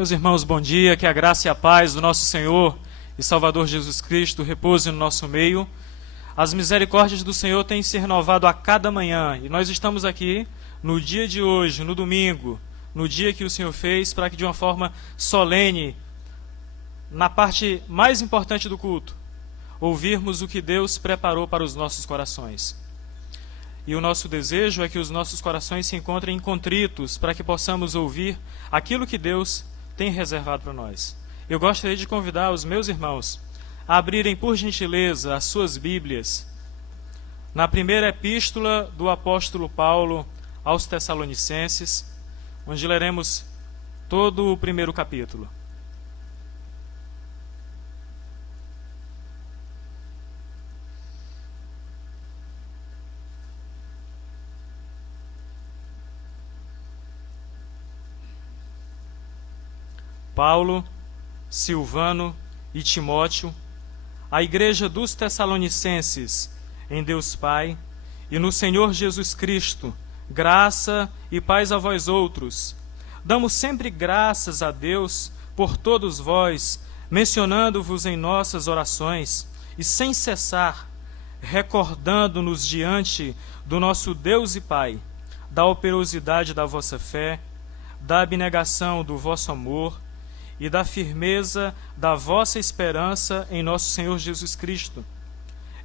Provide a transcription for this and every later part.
Meus irmãos, bom dia, que a graça e a paz do nosso Senhor e Salvador Jesus Cristo repouse no nosso meio. As misericórdias do Senhor têm se renovado a cada manhã e nós estamos aqui no dia de hoje, no domingo, no dia que o Senhor fez, para que de uma forma solene, na parte mais importante do culto, ouvirmos o que Deus preparou para os nossos corações. E o nosso desejo é que os nossos corações se encontrem contritos para que possamos ouvir aquilo que Deus tem reservado para nós. Eu gostaria de convidar os meus irmãos a abrirem, por gentileza, as suas Bíblias na primeira epístola do apóstolo Paulo aos Tessalonicenses, onde leremos todo o primeiro capítulo. Paulo, Silvano e Timóteo, a igreja dos Tessalonicenses, em Deus Pai e no Senhor Jesus Cristo, graça e paz a vós outros. Damos sempre graças a Deus por todos vós, mencionando-vos em nossas orações e sem cessar, recordando-nos diante do nosso Deus e Pai, da operosidade da vossa fé, da abnegação do vosso amor e da firmeza da vossa esperança em nosso Senhor Jesus Cristo,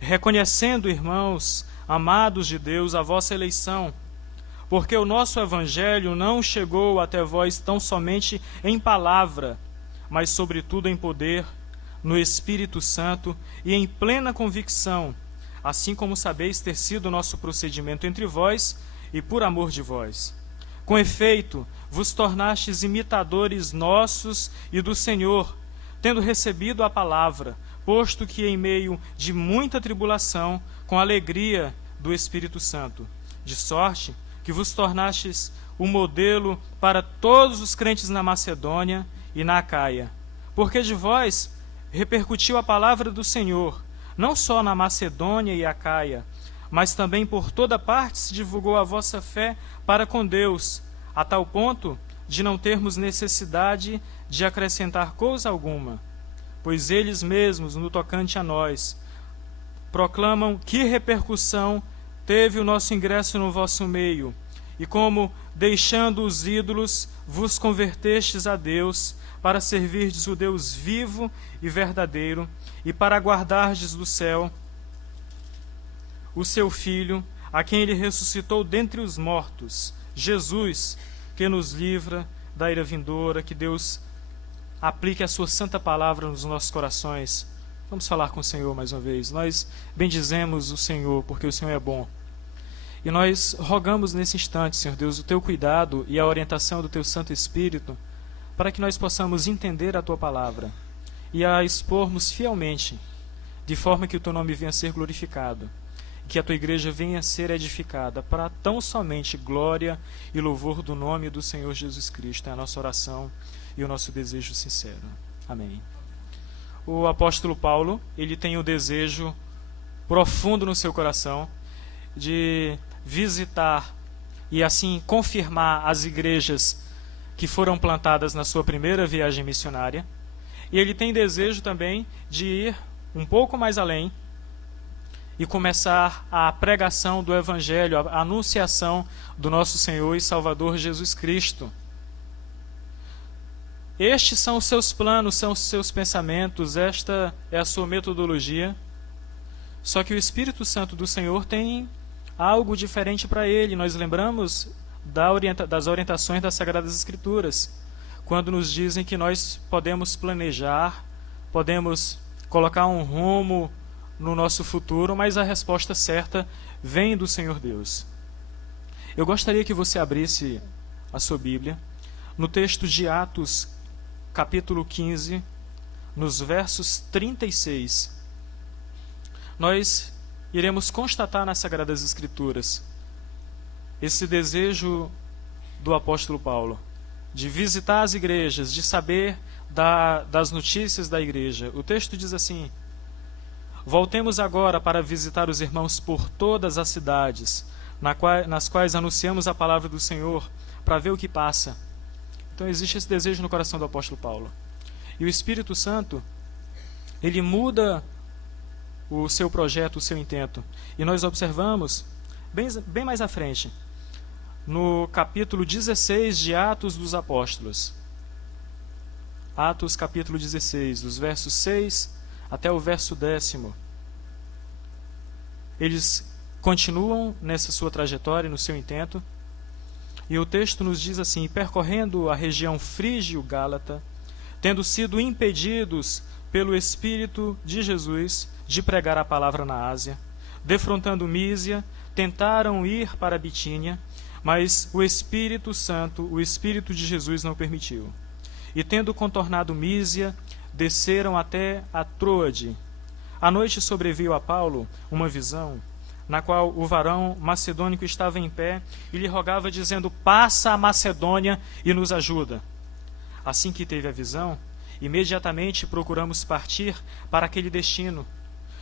reconhecendo, irmãos, amados de Deus, a vossa eleição, porque o nosso Evangelho não chegou até vós tão somente em palavra, mas sobretudo em poder, no Espírito Santo e em plena convicção, assim como sabeis ter sido o nosso procedimento entre vós e por amor de vós. Com efeito, vos tornastes imitadores nossos e do Senhor, tendo recebido a palavra, posto que em meio de muita tribulação, com alegria do Espírito Santo, de sorte que vos tornastes o modelo para todos os crentes na Macedônia e na Acaia, porque de vós repercutiu a palavra do Senhor, não só na Macedônia e Acaia, mas também por toda parte se divulgou a vossa fé para com Deus, a tal ponto de não termos necessidade de acrescentar coisa alguma, pois eles mesmos, no tocante a nós, proclamam que repercussão teve o nosso ingresso no vosso meio, e como, deixando os ídolos, vos convertestes a Deus, para servirdes o Deus vivo e verdadeiro, e para guardardes do céu o seu Filho, a quem ele ressuscitou dentre os mortos, Jesus, que nos livra da ira vindoura. Que Deus aplique a sua santa palavra nos nossos corações. Vamos falar com o Senhor mais uma vez. Nós bendizemos o Senhor, porque o Senhor é bom. E nós rogamos nesse instante, Senhor Deus, o teu cuidado e a orientação do teu Santo Espírito, para que nós possamos entender a tua palavra e a expormos fielmente, de forma que o teu nome venha a ser glorificado, que a tua igreja venha a ser edificada para tão somente glória e louvor do nome do Senhor Jesus Cristo. É a nossa oração e o nosso desejo sincero. Amém. O apóstolo Paulo, ele tem o desejo profundo no seu coração de visitar e assim confirmar as igrejas que foram plantadas na sua primeira viagem missionária. E ele tem desejo também de ir um pouco mais além e começar a pregação do Evangelho, a anunciação do nosso Senhor e Salvador Jesus Cristo. Estes são os seus planos, são os seus pensamentos, esta é a sua metodologia. Só que o Espírito Santo do Senhor tem algo diferente para ele. Nós lembramos das orientações das Sagradas Escrituras, quando nos dizem que nós podemos planejar, podemos colocar um rumo no nosso futuro, mas a resposta certa vem do Senhor Deus. Eu gostaria que você abrisse a sua Bíblia no texto de Atos, capítulo 15, nos versos 36. Nós iremos constatar nas Sagradas Escrituras esse desejo do apóstolo Paulo de visitar as igrejas, de saber das notícias da igreja. O texto diz assim: voltemos agora para visitar os irmãos por todas as cidades, nas quais anunciamos a palavra do Senhor, para ver o que passa. Então existe esse desejo no coração do apóstolo Paulo. E o Espírito Santo, ele muda o seu projeto, o seu intento. E nós observamos, bem mais à frente, no capítulo 16 de Atos dos Apóstolos. Atos capítulo 16, dos versos 6 até o verso 10º. Eles continuam nessa sua trajetória, no seu intento. E o texto nos diz assim: percorrendo a região frígio-gálata, tendo sido impedidos pelo Espírito de Jesus de pregar a palavra na Ásia, defrontando Mísia, tentaram ir para a Bitínia, mas o Espírito Santo, o Espírito de Jesus não permitiu. E tendo contornado Mísia, desceram até a Troade. À noite sobreveio a Paulo uma visão, na qual o varão macedônico estava em pé e lhe rogava, dizendo: passa a Macedônia e nos ajuda. Assim que teve a visão, imediatamente procuramos partir para aquele destino,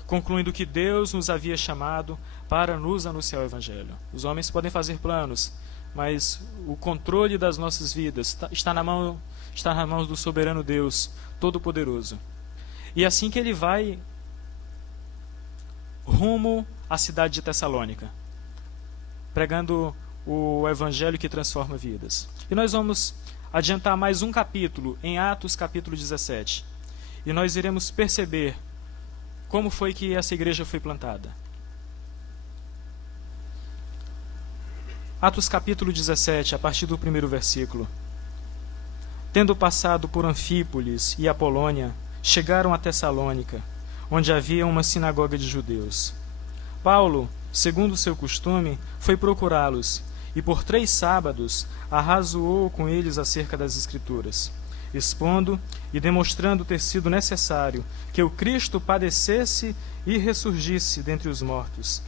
concluindo que Deus nos havia chamado para nos anunciar o Evangelho. Os homens podem fazer planos, mas o controle das nossas vidas está nas mãos do soberano Deus Todo-Poderoso. E assim que ele vai rumo à cidade de Tessalônica, pregando o Evangelho que transforma vidas. E nós vamos adiantar mais um capítulo, em Atos capítulo 17. E nós iremos perceber como foi que essa igreja foi plantada. Atos capítulo 17, a partir do 1º versículo. Tendo passado por Anfípolis e Apolônia, chegaram a Tessalônica, onde havia uma sinagoga de judeus. Paulo, segundo o seu costume, foi procurá-los, e por 3 sábados arrazoou com eles acerca das Escrituras, expondo e demonstrando ter sido necessário que o Cristo padecesse e ressurgisse dentre os mortos.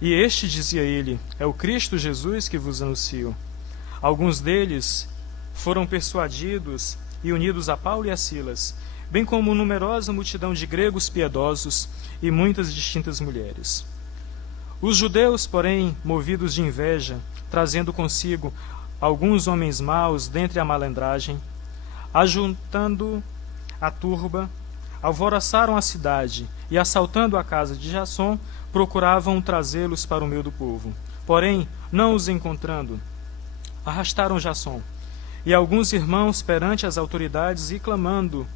E este, dizia ele, é o Cristo Jesus que vos anuncio. Alguns deles foram persuadidos e unidos a Paulo e a Silas, bem como numerosa multidão de gregos piedosos e muitas distintas mulheres. Os judeus, porém, movidos de inveja, trazendo consigo alguns homens maus dentre a malandragem, ajuntando a turba, alvoroçaram a cidade e, assaltando a casa de Jasson, procuravam trazê-los para o meio do povo. Porém, não os encontrando, arrastaram Jasson e alguns irmãos perante as autoridades e clamando: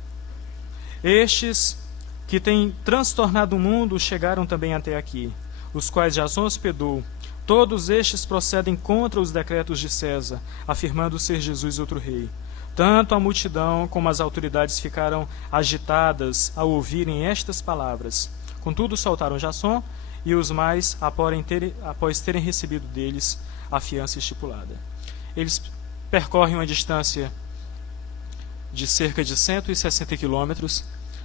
estes que têm transtornado o mundo chegaram também até aqui, os quais Jasson hospedou. Todos estes procedem contra os decretos de César, afirmando ser Jesus outro rei. Tanto a multidão como as autoridades ficaram agitadas ao ouvirem estas palavras. Contudo, soltaram Jasson e os mais após terem recebido deles a fiança estipulada. Eles percorrem uma distância de cerca de 160 quilômetros,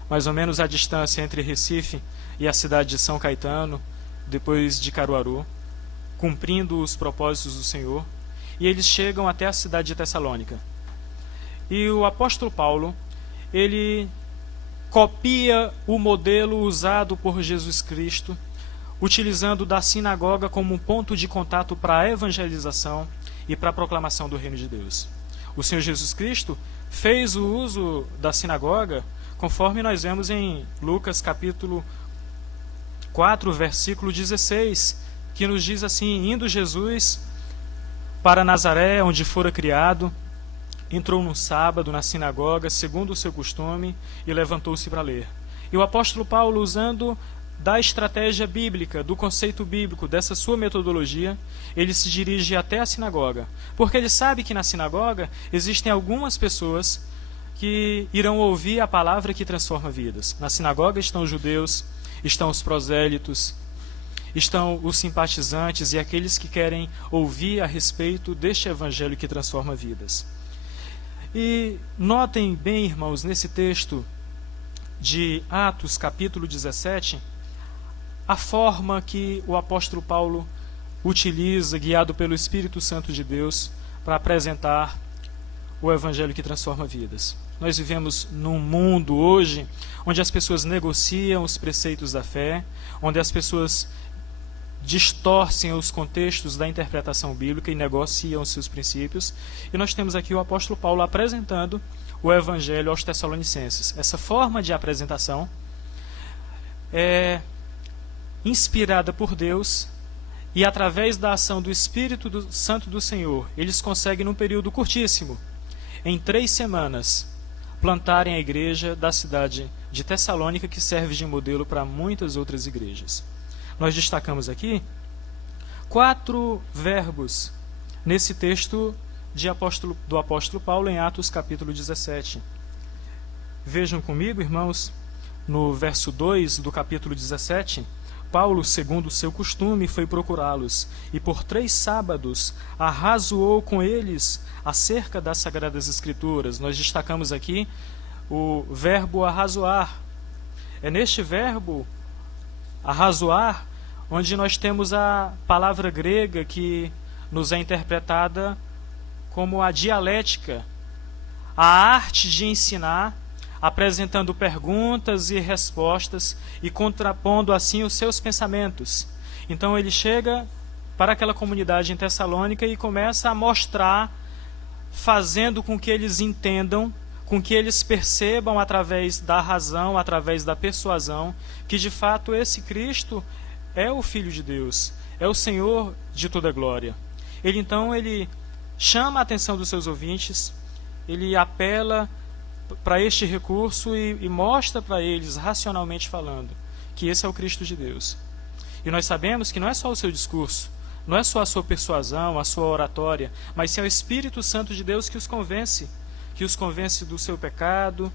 mais ou menos a distância entre Recife e a cidade de São Caetano, depois de Caruaru, cumprindo os propósitos do Senhor, e eles chegam até a cidade de Tessalônica. E o apóstolo Paulo, ele copia o modelo usado por Jesus Cristo, utilizando da sinagoga como um ponto de contato para a evangelização e para a proclamação do reino de Deus. O Senhor Jesus Cristo fez o uso da sinagoga, conforme nós vemos em Lucas capítulo 4, versículo 16, que nos diz assim: indo Jesus para Nazaré, onde fora criado, entrou num sábado na sinagoga, segundo o seu costume, e levantou-se para ler. E o apóstolo Paulo, usando da estratégia bíblica, do conceito bíblico, dessa sua metodologia, ele se dirige até a sinagoga, porque ele sabe que na sinagoga existem algumas pessoas que irão ouvir a palavra que transforma vidas. Na sinagoga estão os judeus, estão os prosélitos, estão os simpatizantes e aqueles que querem ouvir a respeito deste evangelho que transforma vidas. E notem bem, irmãos, nesse texto de Atos, capítulo 17, a forma que o apóstolo Paulo utiliza, guiado pelo Espírito Santo de Deus, para apresentar o evangelho que transforma vidas. Nós vivemos num mundo hoje onde as pessoas negociam os preceitos da fé, onde as pessoas distorcem os contextos da interpretação bíblica e negociam os seus princípios. E nós temos aqui o apóstolo Paulo apresentando o evangelho aos Tessalonicenses. Essa forma de apresentação é inspirada por Deus e, através da ação do Espírito Santo do Senhor, eles conseguem, num período curtíssimo, em 3 semanas, plantarem a igreja da cidade de Tessalônica, que serve de modelo para muitas outras igrejas. Nós destacamos aqui 4 verbos nesse texto do apóstolo Paulo em Atos capítulo 17. Vejam comigo, irmãos, no verso 2 do capítulo 17, Paulo, segundo o seu costume, foi procurá-los e por 3 sábados arrazoou com eles acerca das Sagradas Escrituras. Nós destacamos aqui o verbo arrazoar. É neste verbo arrazoar onde nós temos a palavra grega que nos é interpretada como a dialética, a arte de ensinar, apresentando perguntas e respostas e contrapondo assim os seus pensamentos. Então ele chega para aquela comunidade em Tessalônica e começa a mostrar, fazendo com que eles entendam, com que eles percebam através da razão, através da persuasão, que de fato esse Cristo é o Filho de Deus, é o Senhor de toda glória. Ele chama a atenção dos seus ouvintes, ele apela para este recurso e mostra para eles, racionalmente falando, que esse é o Cristo de Deus. E nós sabemos que não é só o seu discurso, não é só a sua persuasão, a sua oratória, mas sim é o Espírito Santo de Deus que os convence do seu pecado,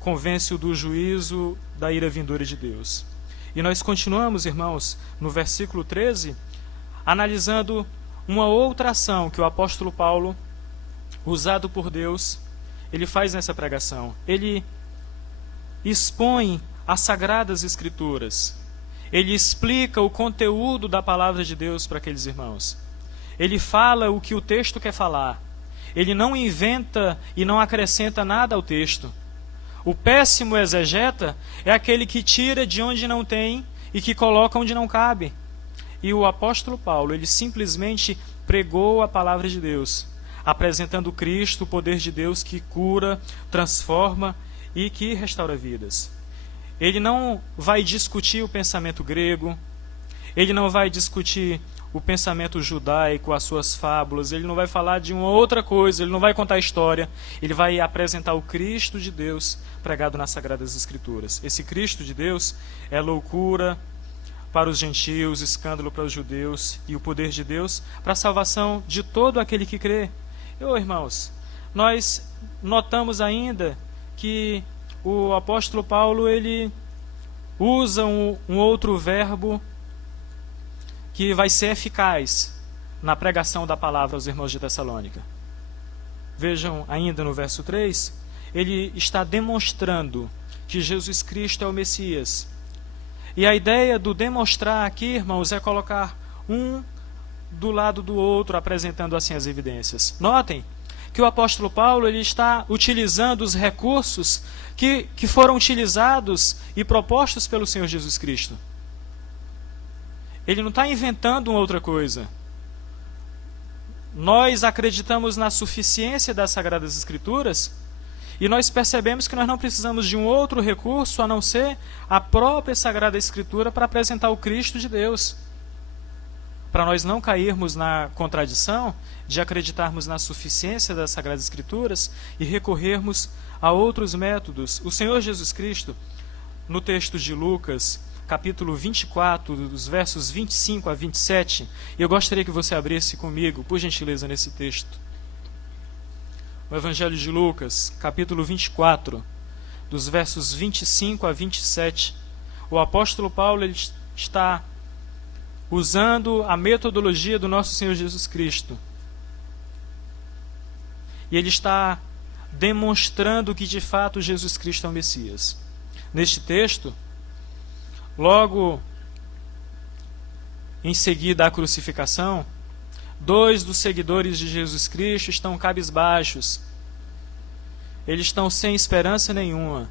convence-o do juízo, da ira vindoura de Deus. E nós continuamos, irmãos, no versículo 13, analisando uma outra ação que o apóstolo Paulo, usado por Deus, ele faz nessa pregação. Ele expõe as Sagradas Escrituras. Ele explica o conteúdo da palavra de Deus para aqueles irmãos. Ele fala o que o texto quer falar. Ele não inventa e não acrescenta nada ao texto. O péssimo exegeta é aquele que tira de onde não tem e que coloca onde não cabe. E o apóstolo Paulo, ele simplesmente pregou a palavra de Deus, apresentando Cristo, o poder de Deus que cura, transforma e que restaura vidas. Ele não vai discutir o pensamento grego, ele não vai discutir o pensamento judaico, as suas fábulas, ele não vai falar de uma outra coisa, ele não vai contar história, ele vai apresentar o Cristo de Deus pregado nas Sagradas Escrituras. Esse Cristo de Deus é loucura para os gentios, escândalo para os judeus e o poder de Deus para a salvação de todo aquele que crê. Irmãos, nós notamos ainda que o apóstolo Paulo ele usa um outro verbo que vai ser eficaz na pregação da palavra aos irmãos de Tessalônica. Vejam ainda no verso 3, ele está demonstrando que Jesus Cristo é o Messias. E a ideia do demonstrar aqui, irmãos, é colocar um do lado do outro, apresentando assim as evidências. Notem que o apóstolo Paulo ele está utilizando os recursos que foram utilizados e propostos pelo Senhor Jesus Cristo. Ele não está inventando uma outra coisa. Nós acreditamos na suficiência das Sagradas Escrituras e nós percebemos que nós não precisamos de um outro recurso a não ser a própria Sagrada Escritura para apresentar o Cristo de Deus. Para nós não cairmos na contradição de acreditarmos na suficiência das Sagradas Escrituras e recorrermos a outros métodos. O Senhor Jesus Cristo, no texto de Lucas, capítulo 24, dos versos 25 a 27, e eu gostaria que você abrisse comigo, por gentileza, nesse texto. O Evangelho de Lucas, capítulo 24, dos versos 25 a 27, o apóstolo Paulo ele está usando a metodologia do nosso Senhor Jesus Cristo. E ele está demonstrando que de fato Jesus Cristo é o Messias. Neste texto, logo em seguida à crucificação, 2 dos seguidores de Jesus Cristo estão cabisbaixos. Eles estão sem esperança nenhuma.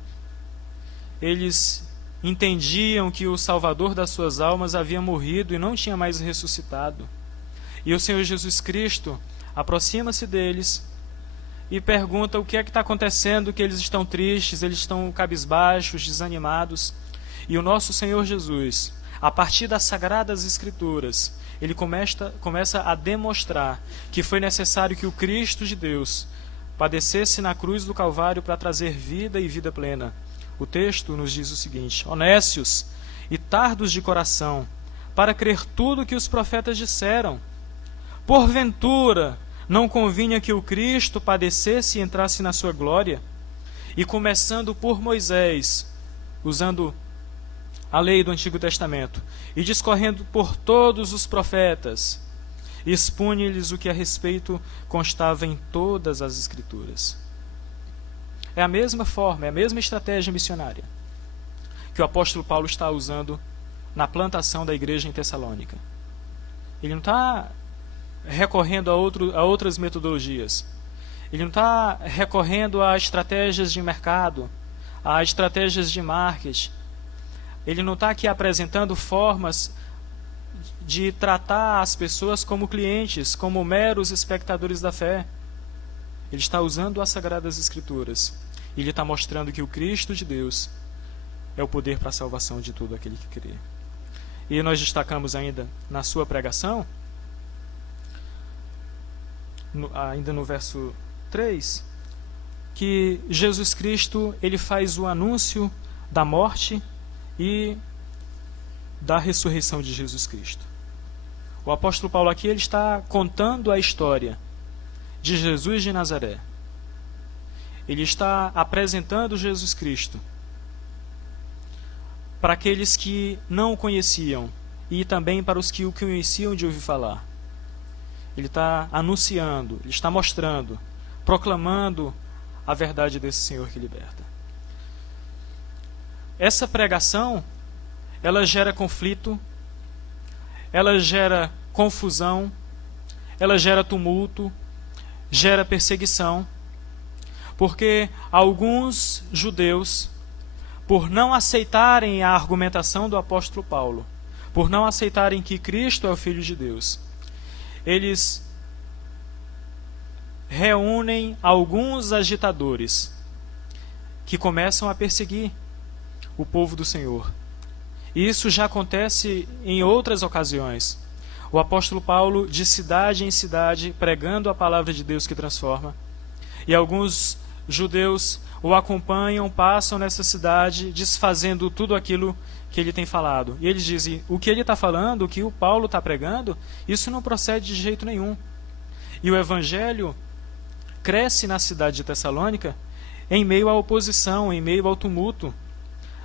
Eles entendiam que o Salvador das suas almas havia morrido e não tinha mais ressuscitado. E o Senhor Jesus Cristo aproxima-se deles e pergunta o que é que está acontecendo, que eles estão tristes, eles estão cabisbaixos, desanimados. E o nosso Senhor Jesus, a partir das Sagradas Escrituras, ele começa a demonstrar que foi necessário que o Cristo de Deus padecesse na cruz do Calvário para trazer vida e vida plena. O texto nos diz o seguinte: honestos e tardos de coração, para crer tudo que os profetas disseram. Porventura, não convinha que o Cristo padecesse e entrasse na sua glória? E começando por Moisés, usando a lei do Antigo Testamento, e discorrendo por todos os profetas, expunha-lhes o que a respeito constava em todas as Escrituras. É a mesma forma, é a mesma estratégia missionária que o apóstolo Paulo está usando na plantação da igreja em Tessalônica. Ele não está recorrendo a outras metodologias. Ele não está recorrendo a estratégias de mercado, a estratégias de marketing. Ele não está aqui apresentando formas de tratar as pessoas como clientes, como meros espectadores da fé. Ele está usando as Sagradas Escrituras. E ele está mostrando que o Cristo de Deus é o poder para a salvação de todo aquele que crê. E nós destacamos ainda na sua pregação, ainda no verso 3, que Jesus Cristo ele faz o anúncio da morte e da ressurreição de Jesus Cristo. O apóstolo Paulo aqui ele está contando a história de Jesus de Nazaré. Ele está apresentando Jesus Cristo para aqueles que não o conheciam e também para os que o conheciam de ouvir falar. Ele está anunciando, ele está mostrando, proclamando a verdade desse Senhor que liberta. Essa pregação, ela gera conflito, ela gera confusão, ela gera tumulto, gera perseguição, porque alguns judeus, por não aceitarem a argumentação do apóstolo Paulo, por não aceitarem que Cristo é o Filho de Deus, eles reúnem alguns agitadores que começam a perseguir o povo do Senhor. E isso já acontece em outras ocasiões. O apóstolo Paulo, de cidade em cidade, pregando a palavra de Deus que transforma. E alguns judeus o acompanham, passam nessa cidade, desfazendo tudo aquilo que ele tem falado. E eles dizem, o que ele está falando, o que o Paulo está pregando, isso não procede de jeito nenhum. E o evangelho cresce na cidade de Tessalônica em meio à oposição, em meio ao tumulto.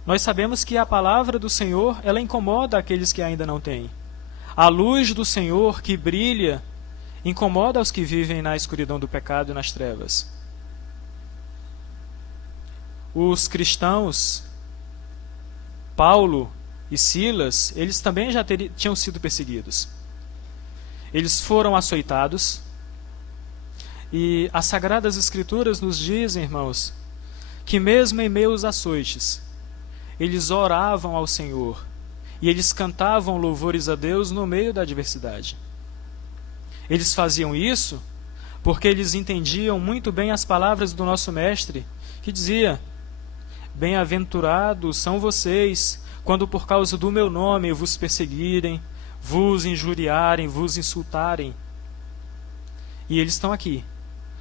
Nós sabemos que a palavra do Senhor, ela incomoda aqueles que ainda não têm. A luz do Senhor que brilha, incomoda os que vivem na escuridão do pecado e nas trevas. Os cristãos, Paulo e Silas, eles também já tinham sido perseguidos. Eles foram açoitados. E as Sagradas Escrituras nos dizem, irmãos, que mesmo em meio aos açoites, eles oravam ao Senhor e eles cantavam louvores a Deus no meio da adversidade. Eles faziam isso porque eles entendiam muito bem as palavras do nosso Mestre, que dizia: bem-aventurados são vocês, quando por causa do meu nome vos perseguirem, vos injuriarem, vos insultarem. E eles estão aqui,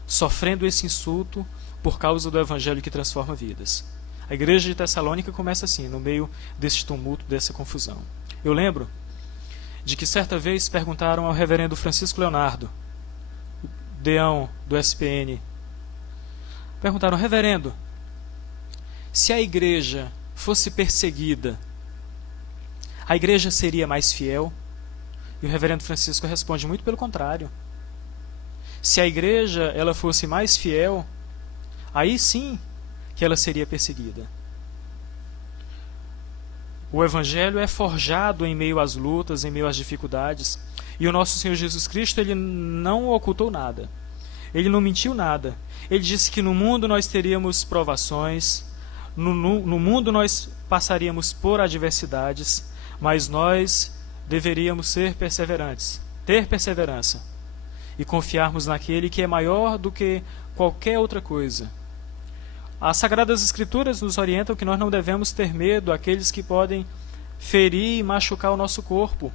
sofrendo esse insulto por causa do Evangelho que transforma vidas. A igreja de Tessalônica começa assim, no meio desse tumulto, dessa confusão. Eu lembro de que certa vez perguntaram ao reverendo Francisco Leonardo, deão do SPN, perguntaram: reverendo, se a igreja fosse perseguida, a igreja seria mais fiel? E o reverendo Francisco responde: muito pelo contrário. Se a igreja ela fosse mais fiel, aí sim que ela seria perseguida. O Evangelho é forjado em meio às lutas, em meio às dificuldades. E o nosso Senhor Jesus Cristo, ele não ocultou nada. Ele não mentiu nada. Ele disse que no mundo nós teríamos provações, no mundo nós passaríamos por adversidades, mas nós deveríamos ser perseverantes, ter perseverança e confiarmos naquele que é maior do que qualquer outra coisa. As Sagradas Escrituras nos orientam que nós não devemos ter medo daqueles que podem ferir e machucar o nosso corpo.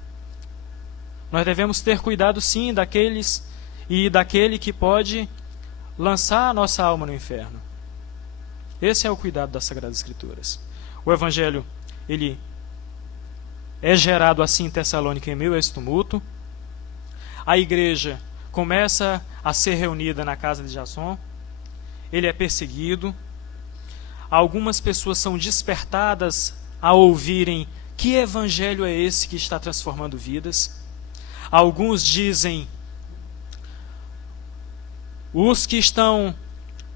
Nós devemos ter cuidado, sim, daquele que pode lançar a nossa alma no inferno. Esse é o cuidado das Sagradas Escrituras. O Evangelho, ele é gerado assim em Tessalônica em meio a esse tumulto. A igreja começa a ser reunida na casa de Jasson. Ele é perseguido. Algumas pessoas são despertadas a ouvirem que evangelho é esse que está transformando vidas. Alguns dizem: os que estão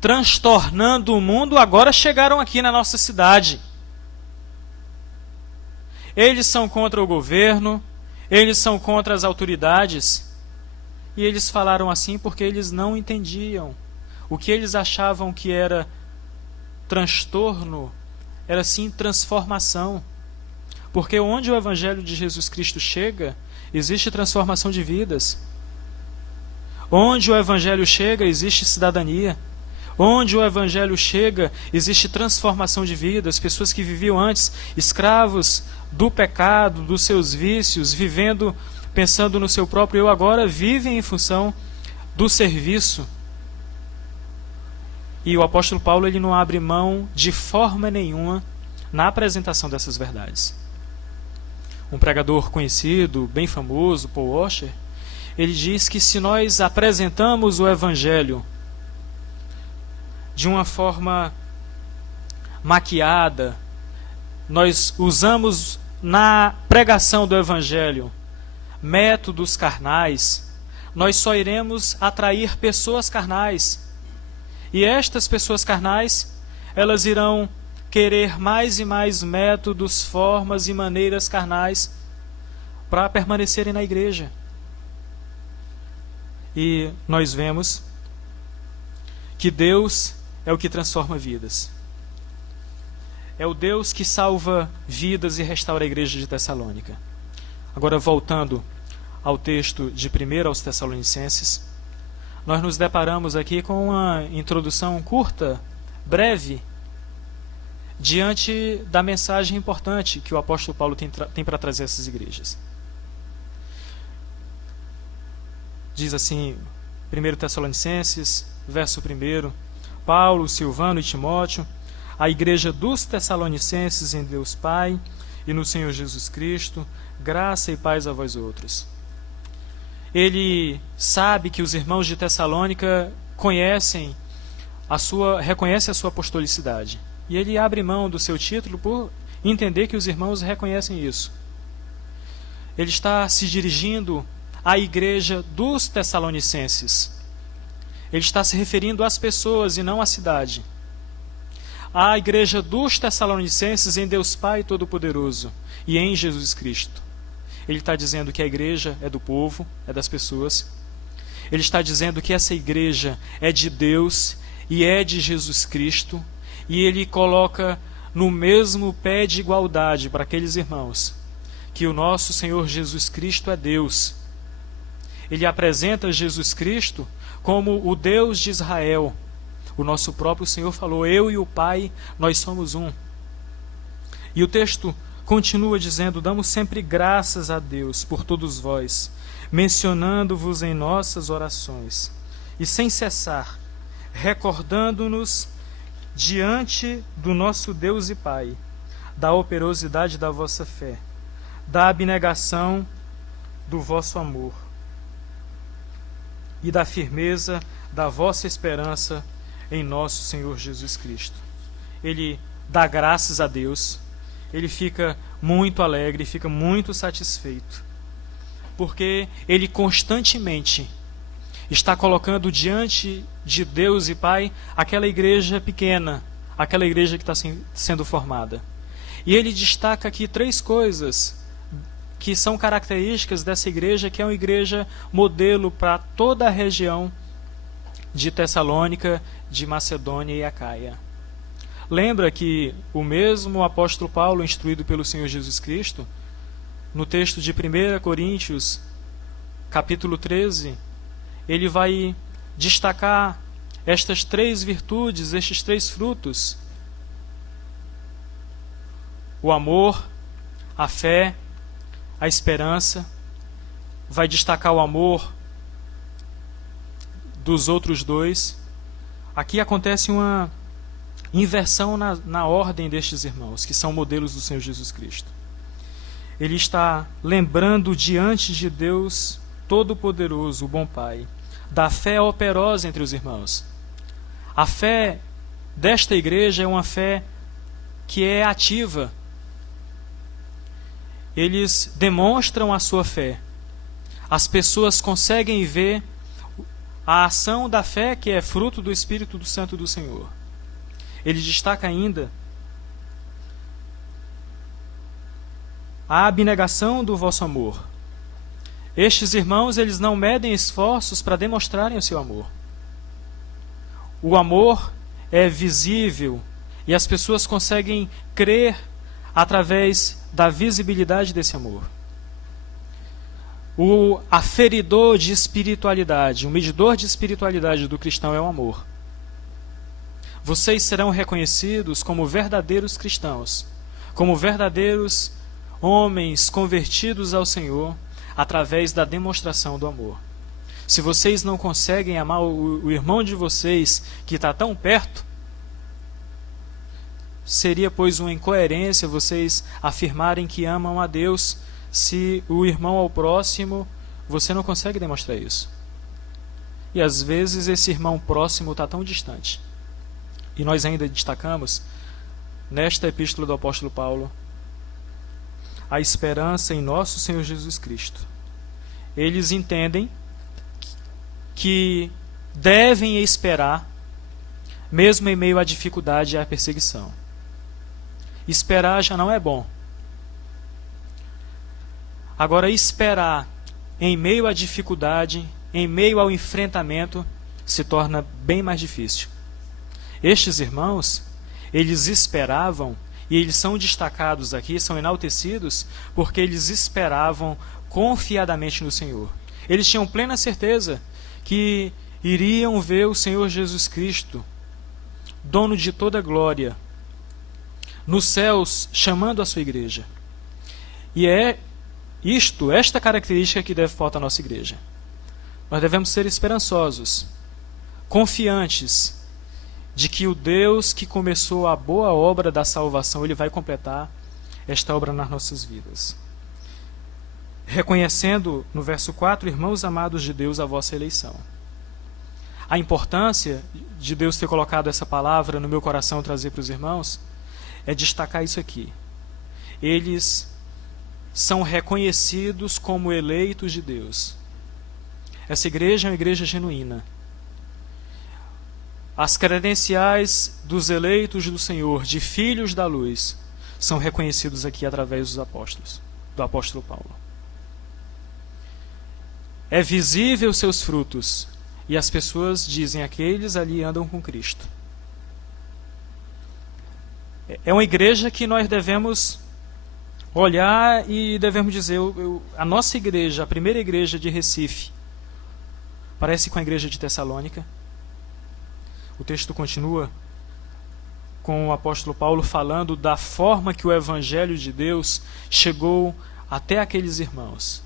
transtornando o mundo agora chegaram aqui na nossa cidade. Eles são contra o governo, eles são contra as autoridades. E eles falaram assim porque eles não entendiam. O que eles achavam que era transtorno era sim transformação. Porque onde o Evangelho de Jesus Cristo chega, existe transformação de vidas. Onde o Evangelho chega, existe cidadania. Onde o Evangelho chega, existe transformação de vidas. Pessoas que viviam antes escravos do pecado, dos seus vícios, vivendo, pensando no seu próprio eu, agora vivem em função do serviço. E o apóstolo Paulo, ele não abre mão de forma nenhuma na apresentação dessas verdades. Um pregador conhecido, bem famoso, Paul Washer, ele diz que se nós apresentamos o Evangelho de uma forma maquiada, nós usamos na pregação do Evangelho métodos carnais, nós só iremos atrair pessoas carnais. E estas pessoas carnais, elas irão querer mais e mais métodos, formas e maneiras carnais para permanecerem na igreja. E nós vemos que Deus é o que transforma vidas. É o Deus que salva vidas e restaura a igreja de Tessalônica. Agora, voltando ao texto de 1 aos Tessalonicenses, nós nos deparamos aqui com uma introdução curta, breve, diante da mensagem importante que o apóstolo Paulo tem para trazer a essas igrejas. Diz assim, 1 Tessalonicenses, verso 1, Paulo, Silvano e Timóteo, a igreja dos Tessalonicenses em Deus Pai e no Senhor Jesus Cristo, graça e paz a vós outros. Ele sabe que os irmãos de Tessalônica reconhecem a sua apostolicidade. E ele abre mão do seu título por entender que os irmãos reconhecem isso. Ele está se dirigindo à igreja dos Tessalonicenses. Ele está se referindo às pessoas e não à cidade. À igreja dos Tessalonicenses em Deus Pai Todo-Poderoso e em Jesus Cristo. Ele está dizendo que a igreja é do povo, é das pessoas. Ele está dizendo que essa igreja é de Deus e é de Jesus Cristo. E ele coloca no mesmo pé de igualdade para aqueles irmãos que o nosso Senhor Jesus Cristo é Deus. Ele apresenta Jesus Cristo como o Deus de Israel. O nosso próprio Senhor falou: eu e o Pai, nós somos um. E o texto continua dizendo: damos sempre graças a Deus por todos vós, mencionando-vos em nossas orações, e sem cessar, recordando-nos diante do nosso Deus e Pai, da operosidade da vossa fé, da abnegação do vosso amor e da firmeza da vossa esperança em nosso Senhor Jesus Cristo. Ele dá graças a Deus, ele fica muito alegre, fica muito satisfeito, porque ele constantemente está colocando diante de Deus e Pai aquela igreja pequena, aquela igreja que está sendo formada. E ele destaca aqui 3 coisas que são características dessa igreja, que é uma igreja modelo para toda a região de Tessalônica, de Macedônia e Acaia. lembra que o mesmo apóstolo Paulo, instruído pelo Senhor Jesus Cristo, no texto de 1 Coríntios, capítulo 13, ele vai destacar estas 3 virtudes, estes 3 frutos: o amor, a fé, a esperança. Vai destacar o amor dos outros 2. Aqui acontece uma inversão na ordem destes irmãos, que são modelos do Senhor Jesus Cristo. Ele está lembrando diante de Deus Todo-Poderoso, o bom Pai, da fé operosa entre os irmãos. A fé desta igreja é uma fé que é ativa. Eles demonstram a sua fé. As pessoas conseguem ver a ação da fé, que é fruto do Espírito do Santo do Senhor. Ele destaca ainda a abnegação do vosso amor. Estes irmãos, eles não medem esforços para demonstrarem o seu amor. O amor é visível e as pessoas conseguem crer através da visibilidade desse amor. O aferidor de espiritualidade, o medidor de espiritualidade do cristão é o amor. Vocês serão reconhecidos como verdadeiros cristãos, como verdadeiros homens convertidos ao Senhor, através da demonstração do amor. Se vocês não conseguem amar o irmão de vocês que está tão perto, seria, pois, uma incoerência vocês afirmarem que amam a Deus, se o irmão ao próximo, você não consegue demonstrar isso. E às vezes esse irmão próximo está tão distante. E nós ainda destacamos, nesta epístola do apóstolo Paulo, a esperança em nosso Senhor Jesus Cristo. Eles entendem que devem esperar, mesmo em meio à dificuldade e à perseguição. Esperar já não é bom. Agora, esperar em meio à dificuldade, em meio ao enfrentamento, se torna bem mais difícil. Estes irmãos, eles esperavam, e eles são destacados aqui, são enaltecidos, porque eles esperavam confiadamente no Senhor. Eles tinham plena certeza que iriam ver o Senhor Jesus Cristo, dono de toda glória, nos céus, chamando a sua igreja. E é esta característica que deve faltar à nossa igreja. Nós devemos ser esperançosos, confiantes de que o Deus que começou a boa obra da salvação, Ele vai completar esta obra nas nossas vidas. Reconhecendo, no verso 4, irmãos amados de Deus, a vossa eleição. A importância de Deus ter colocado essa palavra no meu coração, trazer para os irmãos, é destacar isso aqui. Eles são reconhecidos como eleitos de Deus. Essa igreja é uma igreja genuína. As credenciais dos eleitos do Senhor, de filhos da luz, são reconhecidos aqui através dos apóstolos, do apóstolo Paulo. É visível seus frutos, e as pessoas dizem, aqueles ali andam com Cristo. É uma igreja que nós devemos olhar e devemos dizer, a nossa igreja, a primeira igreja de Recife, parece com a igreja de Tessalônica. O texto continua com o apóstolo Paulo falando da forma que o evangelho de Deus chegou até aqueles irmãos.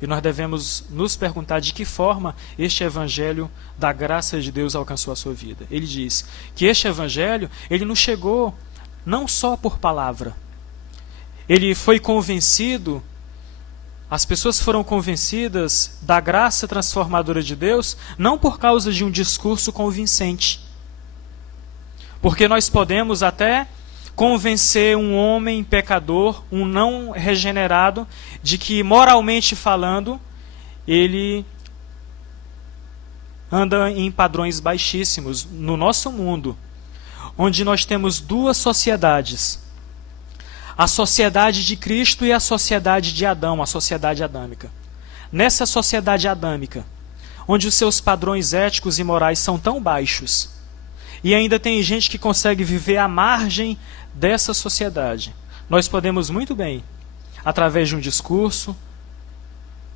E nós devemos nos perguntar de que forma este evangelho da graça de Deus alcançou a sua vida. Ele diz que este evangelho, ele não chegou não só por palavra. Ele foi convencido, as pessoas foram convencidas da graça transformadora de Deus, não por causa de um discurso convincente. Porque nós podemos até convencer um homem pecador, um não regenerado, de que, moralmente falando, ele anda em padrões baixíssimos. No nosso mundo, onde nós temos duas sociedades, a sociedade de Cristo e a sociedade de Adão, a sociedade adâmica. Nessa sociedade adâmica, onde os seus padrões éticos e morais são tão baixos, e ainda tem gente que consegue viver à margem dessa sociedade. Nós podemos muito bem, através de um discurso,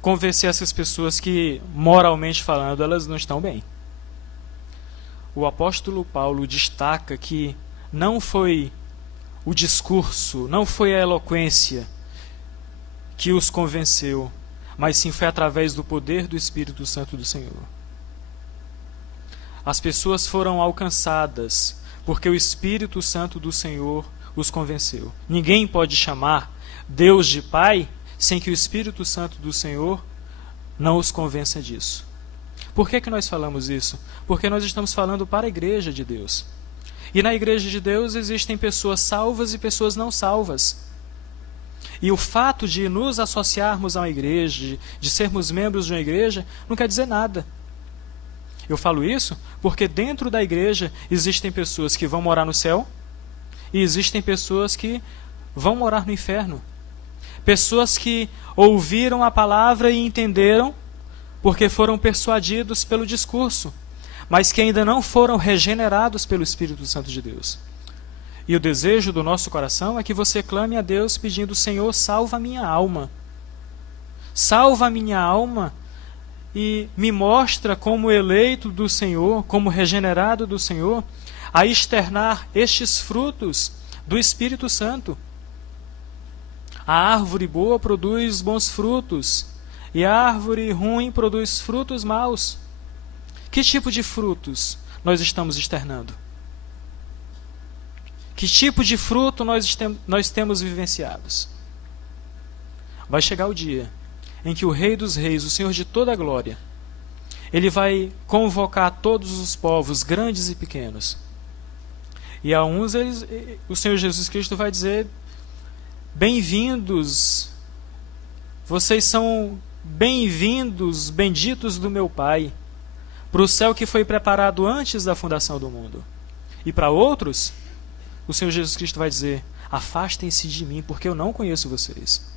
convencer essas pessoas que, moralmente falando, elas não estão bem. O apóstolo Paulo destaca que não foi o discurso, não foi a eloquência que os convenceu, mas sim foi através do poder do Espírito Santo do Senhor. As pessoas foram alcançadas porque o Espírito Santo do Senhor os convenceu. Ninguém pode chamar Deus de Pai sem que o Espírito Santo do Senhor não os convença disso. Por que nós falamos isso? Porque nós estamos falando para a igreja de Deus. E na igreja de Deus existem pessoas salvas e pessoas não salvas. E o fato de nos associarmos a uma igreja, de sermos membros de uma igreja, não quer dizer nada. Eu falo isso porque dentro da igreja existem pessoas que vão morar no céu e existem pessoas que vão morar no inferno. Pessoas que ouviram a palavra e entenderam porque foram persuadidos pelo discurso, mas que ainda não foram regenerados pelo Espírito Santo de Deus. E o desejo do nosso coração é que você clame a Deus pedindo: Senhor, salva a minha alma. Salva a minha alma e me mostra como eleito do Senhor, como regenerado do Senhor, a externar estes frutos do Espírito Santo. A árvore boa produz bons frutos, e a árvore ruim produz frutos maus. Que tipo de frutos nós estamos externando? Que tipo de fruto nós temos vivenciados? Vai chegar o dia em que o Rei dos Reis, o Senhor de toda a glória, Ele vai convocar todos os povos, grandes e pequenos. E a uns, o Senhor Jesus Cristo vai dizer: bem-vindos, vocês são bem-vindos, benditos do meu Pai, para o céu que foi preparado antes da fundação do mundo. E para outros, o Senhor Jesus Cristo vai dizer: afastem-se de mim, porque eu não conheço vocês.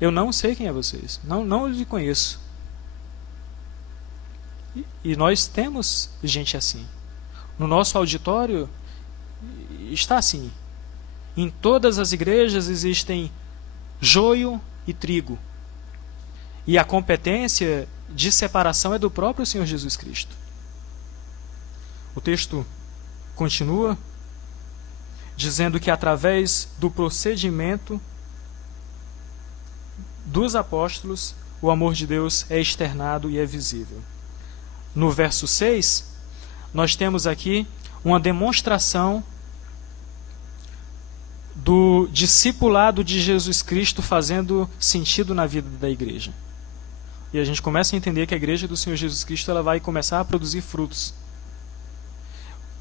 Eu não sei quem é vocês, não lhe conheço. E nós temos gente assim. No nosso auditório está assim. Em todas as igrejas existem joio e trigo. E a competência de separação é do próprio Senhor Jesus Cristo. O texto continua dizendo que através do procedimento dos apóstolos, o amor de Deus é externado e é visível. No verso 6, nós temos aqui uma demonstração do discipulado de Jesus Cristo fazendo sentido na vida da igreja. E a gente começa a entender que a igreja do Senhor Jesus Cristo ela vai começar a produzir frutos.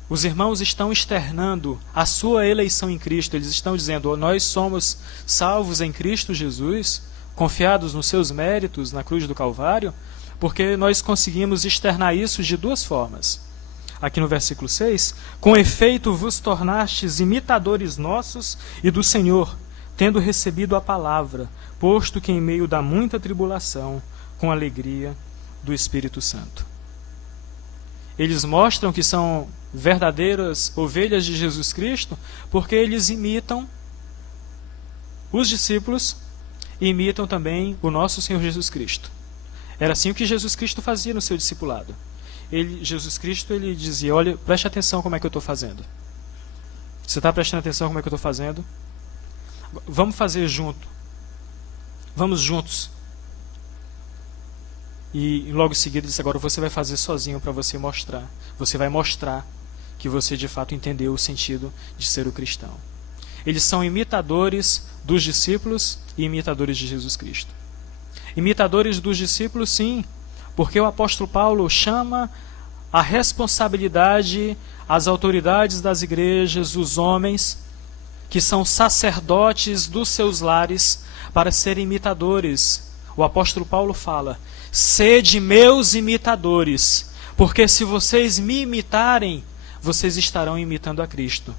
Os irmãos estão externando a sua eleição em Cristo. Eles estão dizendo: nós somos salvos em Cristo Jesus, confiados nos seus méritos na cruz do Calvário, porque nós conseguimos externar isso de duas formas. Aqui no versículo 6, com efeito vos tornastes imitadores nossos e do Senhor, tendo recebido a palavra, posto que em meio da muita tribulação, com alegria do Espírito Santo. Eles mostram que são verdadeiras ovelhas de Jesus Cristo, porque eles imitam os discípulos e imitam também o nosso Senhor Jesus Cristo. Era assim o que Jesus Cristo fazia no seu discipulado. Jesus Cristo ele dizia: olha, preste atenção como é que eu estou fazendo. Você está prestando atenção como é que eu estou fazendo? Vamos fazer junto. Vamos juntos. E logo em seguida disse: agora você vai fazer sozinho para você mostrar. Você vai mostrar que você de fato entendeu o sentido de ser o cristão. Eles são imitadores dos discípulos e imitadores de Jesus Cristo. Imitadores dos discípulos, sim, porque o apóstolo Paulo chama a responsabilidade às autoridades das igrejas, os homens que são sacerdotes dos seus lares, para serem imitadores. O apóstolo Paulo fala: sede meus imitadores, porque se vocês me imitarem, vocês estarão imitando a Cristo.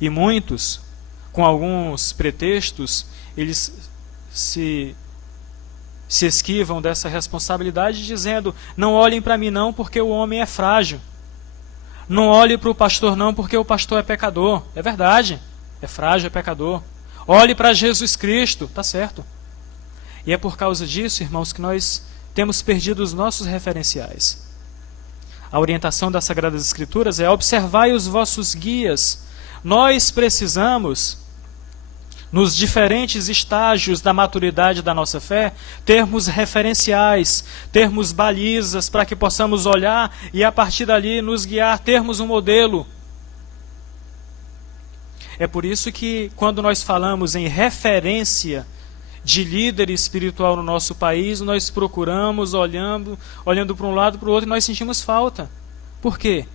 E muitos, com alguns pretextos, eles se esquivam dessa responsabilidade, dizendo: não olhem para mim não, porque o homem é frágil. Não olhe para o pastor não, porque o pastor é pecador. É verdade, é frágil, é pecador. Olhe para Jesus Cristo, está certo. E é por causa disso, irmãos, que nós temos perdido os nossos referenciais. A orientação das Sagradas Escrituras é: observai os vossos guias. Nós precisamos, nos diferentes estágios da maturidade da nossa fé, termos referenciais, termos balizas para que possamos olhar e a partir dali nos guiar, termos um modelo. É por isso que quando nós falamos em referência de líder espiritual no nosso país, nós procuramos, olhando para um lado e para o outro, e nós sentimos falta. Por quê?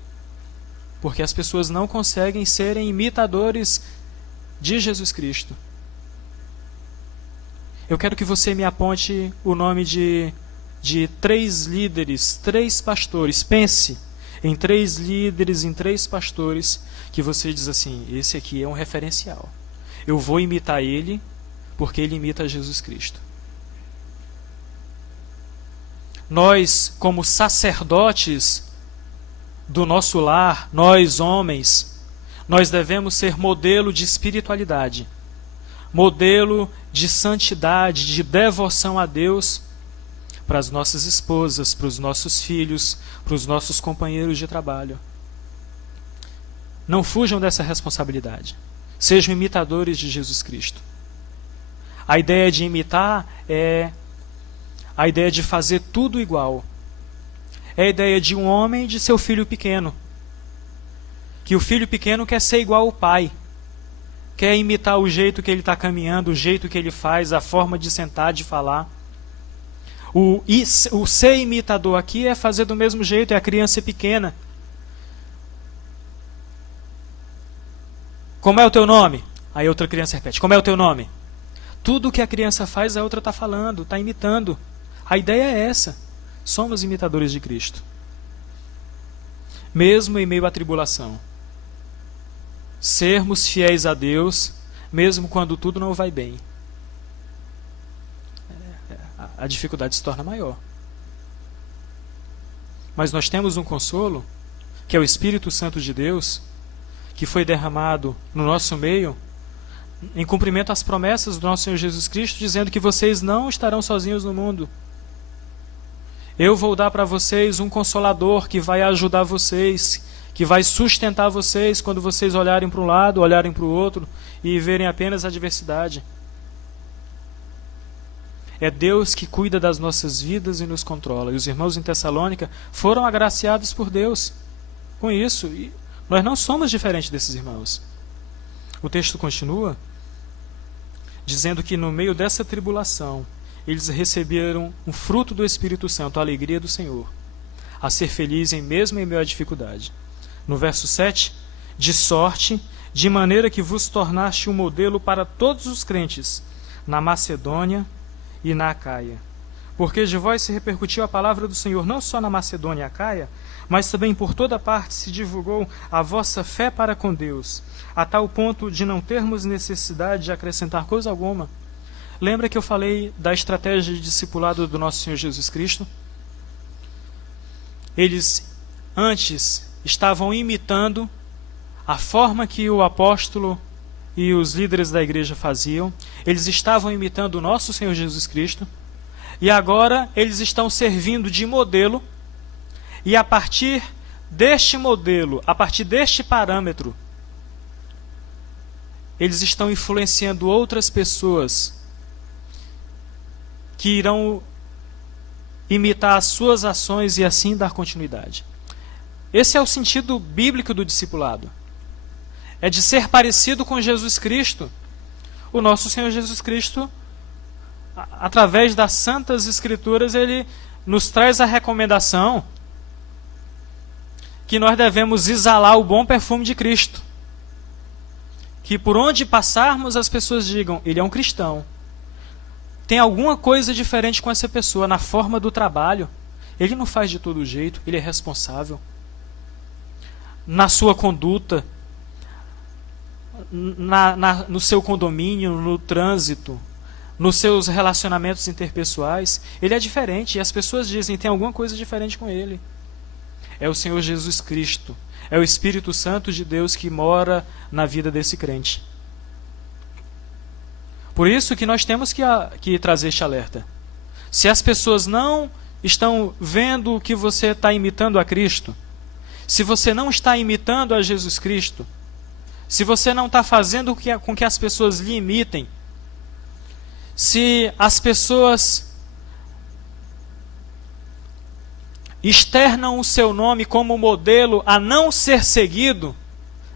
Porque as pessoas não conseguem serem imitadores de Jesus Cristo. Eu quero que você me aponte o nome de 3 líderes, 3 pastores. Pense em 3 líderes, em 3 pastores, que você diz assim: esse aqui é um referencial. Eu vou imitar ele, porque ele imita Jesus Cristo. Nós, como sacerdotes do nosso lar, nós homens, nós devemos ser modelo de espiritualidade, modelo de santidade, de devoção a Deus para as nossas esposas, para os nossos filhos, para os nossos companheiros de trabalho. Não fujam dessa responsabilidade. Sejam imitadores de Jesus Cristo. A ideia de imitar é a ideia de fazer tudo igual. É a ideia de um homem e de seu filho pequeno. Que o filho pequeno quer ser igual ao pai. Quer imitar o jeito que ele está caminhando, o jeito que ele faz, a forma de sentar, de falar. O ser imitador aqui é fazer do mesmo jeito, é a criança pequena. Como é o teu nome? Aí outra criança repete: como é o teu nome? Tudo que a criança faz, a outra está falando, está imitando. A ideia é essa. Somos imitadores de Cristo. Mesmo em meio à tribulação. Sermos fiéis a Deus, mesmo quando tudo não vai bem. A dificuldade se torna maior. Mas nós temos um consolo, que é o Espírito Santo de Deus, que foi derramado no nosso meio, em cumprimento às promessas do nosso Senhor Jesus Cristo, dizendo que vocês não estarão sozinhos no mundo. Eu vou dar para vocês um consolador que vai ajudar vocês, que vai sustentar vocês quando vocês olharem para um lado, olharem para o outro e verem apenas a adversidade. É Deus que cuida das nossas vidas e nos controla. E os irmãos em Tessalônica foram agraciados por Deus com isso. E nós não somos diferentes desses irmãos. O texto continua dizendo que no meio dessa tribulação eles receberam um fruto do Espírito Santo, a alegria do Senhor, a ser felizes mesmo em meio à dificuldade. No verso 7, de sorte, de maneira que vos tornaste um modelo para todos os crentes, na Macedônia e na Acaia. Porque de vós se repercutiu a palavra do Senhor não só na Macedônia e Acaia, mas também por toda parte se divulgou a vossa fé para com Deus, a tal ponto de não termos necessidade de acrescentar coisa alguma. Lembra que eu falei da estratégia de discipulado do nosso Senhor Jesus Cristo? Eles antes estavam imitando a forma que o apóstolo e os líderes da igreja faziam. Eles estavam imitando o nosso Senhor Jesus Cristo. E agora eles estão servindo de modelo. E a partir deste modelo, a partir deste parâmetro, eles estão influenciando outras pessoas que irão imitar as suas ações e assim dar continuidade. Esse é o sentido bíblico do discipulado. É de ser parecido com Jesus Cristo. O nosso Senhor Jesus Cristo, através das Santas Escrituras, ele nos traz a recomendação que nós devemos exalar o bom perfume de Cristo. Que por onde passarmos as pessoas digam: ele é um cristão. Tem alguma coisa diferente com essa pessoa na forma do trabalho. Ele não faz de todo jeito, ele é responsável. Na sua conduta, no seu condomínio, no trânsito, nos seus relacionamentos interpessoais, ele é diferente. E as pessoas dizem: tem alguma coisa diferente com ele. é o Senhor Jesus Cristo, é o Espírito Santo de Deus que mora na vida desse crente. Por isso que nós temos que trazer este alerta. Se as pessoas não estão vendo que você está imitando a Cristo, se você não está imitando a Jesus Cristo, se você não está fazendo com que as pessoas lhe imitem, se as pessoas externam o seu nome como modelo a não ser seguido,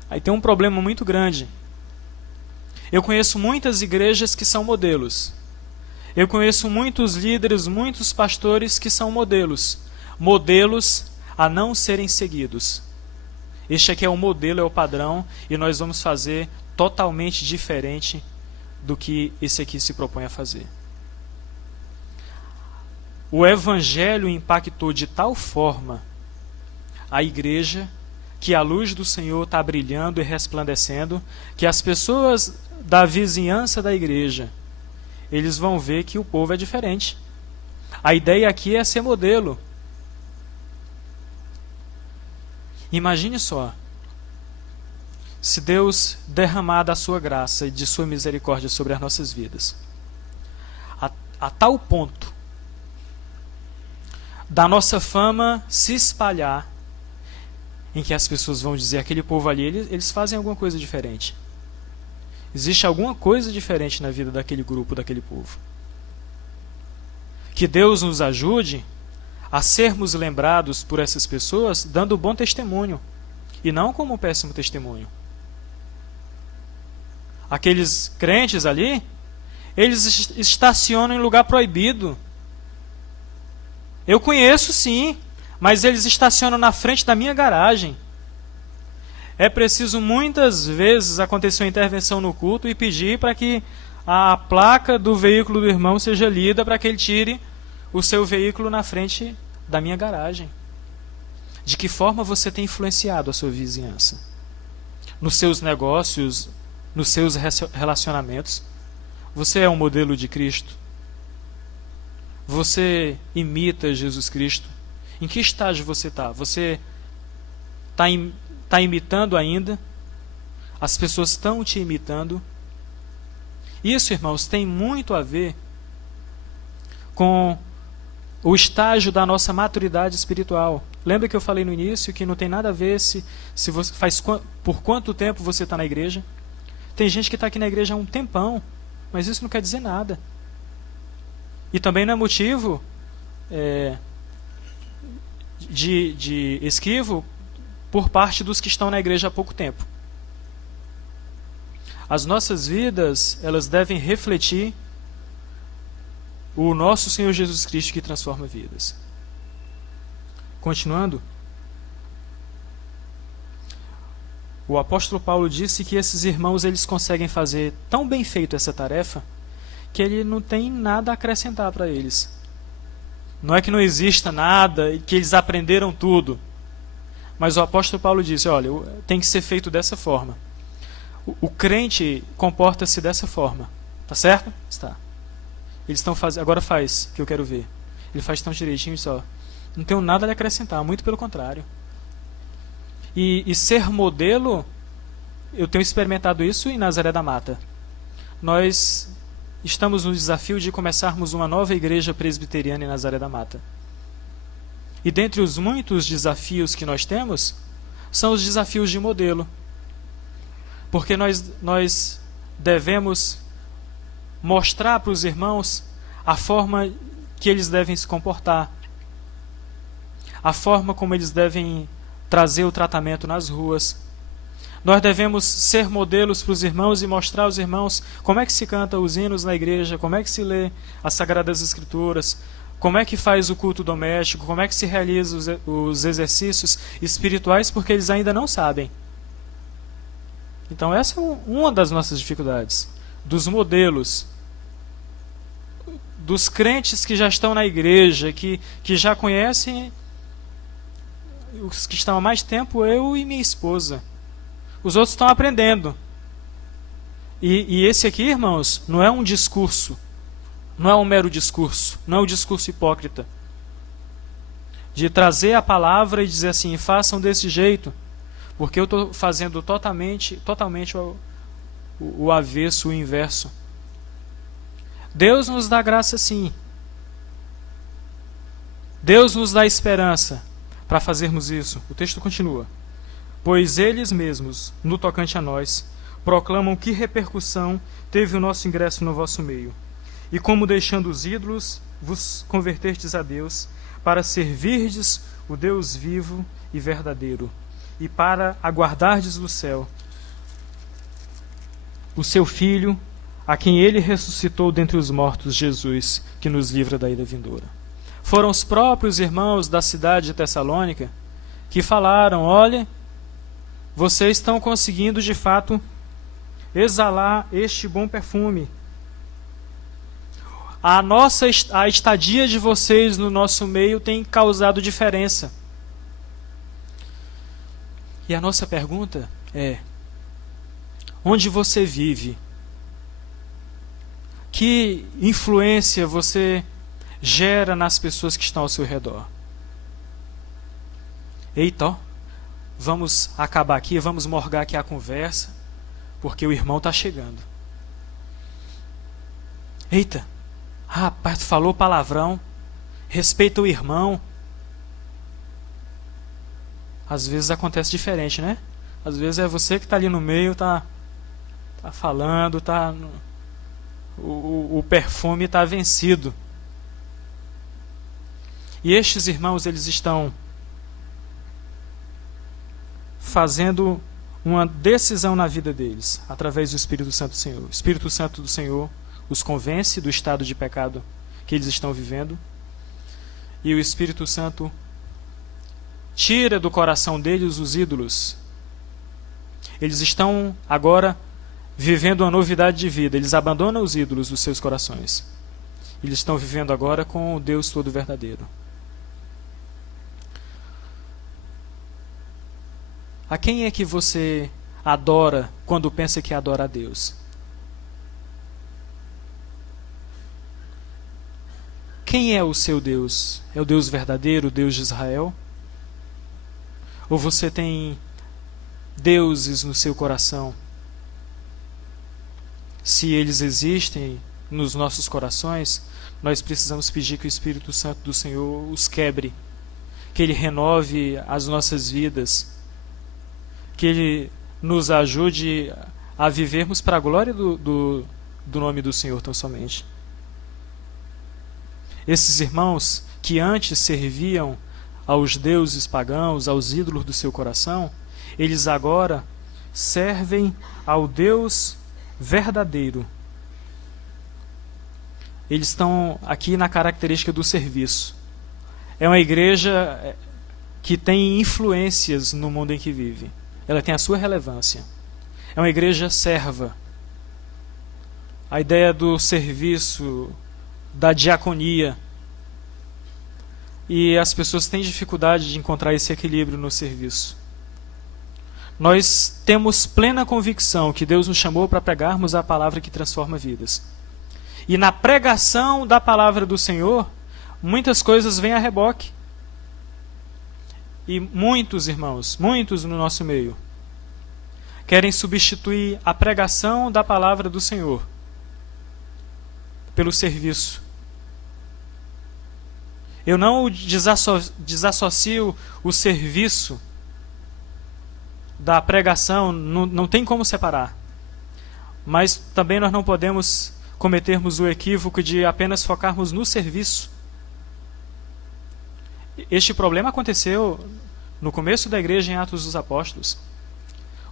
aí tem um problema muito grande. Eu conheço muitas igrejas que são modelos. Eu conheço muitos líderes, muitos pastores que são modelos. Modelos a não serem seguidos. Este aqui é o modelo, é o padrão, e nós vamos fazer totalmente diferente do que esse aqui se propõe a fazer. O Evangelho impactou de tal forma a igreja que a luz do Senhor está brilhando e resplandecendo, que as pessoas da vizinhança da igreja, eles vão ver que o povo é diferente. A ideia aqui é ser modelo. Imagine só, se Deus derramar da sua graça e de sua misericórdia sobre as nossas vidas, a tal ponto da nossa fama se espalhar, em que as pessoas vão dizer, aquele povo ali, eles fazem alguma coisa diferente. Existe alguma coisa diferente na vida daquele grupo, daquele povo. Que Deus nos ajude a sermos lembrados por essas pessoas dando bom testemunho, e não como um péssimo testemunho. Aqueles crentes ali, eles estacionam em lugar proibido. Eu conheço sim, mas eles estacionam na frente da minha garagem. É preciso muitas vezes acontecer uma intervenção no culto e pedir para que a placa do veículo do irmão seja lida para que ele tire o seu veículo na frente da minha garagem. De que forma você tem influenciado a sua vizinhança? Nos seus negócios, nos seus relacionamentos? Você é um modelo de Cristo? Você imita Jesus Cristo? Em que estágio você está? Você está imitando ainda? As pessoas estão te imitando? Isso, irmãos, tem muito a ver com o estágio da nossa maturidade espiritual. Lembra que eu falei no início que não tem nada a ver se você por quanto tempo você está na igreja? Tem gente que está aqui na igreja há um tempão, mas isso não quer dizer nada. E também não é motivo de esquivo por parte dos que estão na igreja há pouco tempo. As nossas vidas, elas devem refletir o nosso Senhor Jesus Cristo que transforma vidas. Continuando, o apóstolo Paulo disse que esses irmãos eles conseguem fazer tão bem feito essa tarefa que ele não tem nada a acrescentar para eles. Não é que não exista nada e que eles aprenderam tudo. Mas o apóstolo Paulo disse, olha, tem que ser feito dessa forma. O crente comporta-se dessa forma. Tá certo? Está. Eles estão fazendo, agora faz, que eu quero ver. Ele faz tão direitinho só. Não tenho nada a acrescentar, muito pelo contrário. E ser modelo, eu tenho experimentado isso em Nazaré da Mata. Nós estamos no desafio de começarmos uma nova igreja presbiteriana em Nazaré da Mata. E dentre os muitos desafios que nós temos, são os desafios de modelo. Porque nós devemos mostrar para os irmãos a forma que eles devem se comportar, a forma como eles devem trazer o tratamento nas ruas. Nós devemos ser modelos para os irmãos e mostrar aos irmãos como é que se canta os hinos na igreja, como é que se lê as Sagradas Escrituras, como é que faz o culto doméstico, como é que se realiza os exercícios espirituais, porque eles ainda não sabem. Então essa é uma das nossas dificuldades, dos modelos, dos crentes que já estão na igreja, que já conhecem, os que estão há mais tempo, eu e minha esposa. Os outros estão aprendendo. E esse aqui, irmãos, não é um discurso, não é um mero discurso, não é um discurso hipócrita. de trazer a palavra e dizer assim, façam desse jeito, porque eu estou fazendo totalmente o avesso, o inverso. Deus nos dá graça sim. Deus nos dá esperança para fazermos isso. O texto continua. Pois eles mesmos, no tocante a nós, proclamam que repercussão teve o nosso ingresso no vosso meio, e como deixando os ídolos, vos convertertes a Deus, para servirdes o Deus vivo e verdadeiro, e para aguardardes do céu o seu Filho, a quem ele ressuscitou dentre os mortos, Jesus, que nos livra da ira vindoura. Foram os próprios irmãos da cidade de Tessalônica que falaram, olha, vocês estão conseguindo de fato exalar este bom perfume. A estadia de vocês no nosso meio tem causado diferença. E a nossa pergunta é, onde você vive? Que influência você gera nas pessoas que estão ao seu redor? Eita, vamos acabar aqui, vamos morgar aqui a conversa, porque o irmão está chegando. Eita, rapaz, tu falou palavrão, respeita o irmão. Às vezes acontece diferente, né? Às vezes é você que está ali no meio, tá falando, o perfume está vencido. E estes irmãos, eles estão fazendo uma decisão na vida deles, através do Espírito Santo do Senhor. O Espírito Santo do Senhor os convence do estado de pecado que eles estão vivendo, e o Espírito Santo tira do coração deles os ídolos. Eles estão agora vivendo uma novidade de vida, eles abandonam os ídolos dos seus corações. Eles estão vivendo agora com o Deus todo verdadeiro. A quem é que você adora quando pensa que adora a Deus? Quem é o seu Deus? É o Deus verdadeiro, o Deus de Israel? Ou você tem deuses no seu coração? Se eles existem nos nossos corações, nós precisamos pedir que o Espírito Santo do Senhor os quebre, que Ele renove as nossas vidas, que Ele nos ajude a vivermos para a glória do nome do Senhor tão somente. Esses irmãos que antes serviam aos deuses pagãos, aos ídolos do seu coração, eles agora servem ao Deus verdadeiro. Eles estão aqui na característica do serviço. É uma igreja que tem influências no mundo em que vive. Ela tem a sua relevância. É uma igreja serva. A ideia do serviço, da diaconia. E as pessoas têm dificuldade de encontrar esse equilíbrio no serviço. Nós temos plena convicção que Deus nos chamou para pregarmos a palavra que transforma vidas. E na pregação da palavra do Senhor, muitas coisas vêm a reboque. E muitos irmãos, muitos no nosso meio, querem substituir a pregação da palavra do Senhor pelo serviço. Eu não desassocio o serviço da pregação, não tem como separar. Mas também nós não podemos cometermos o equívoco de apenas focarmos no serviço. Este problema aconteceu no começo da igreja em Atos dos Apóstolos.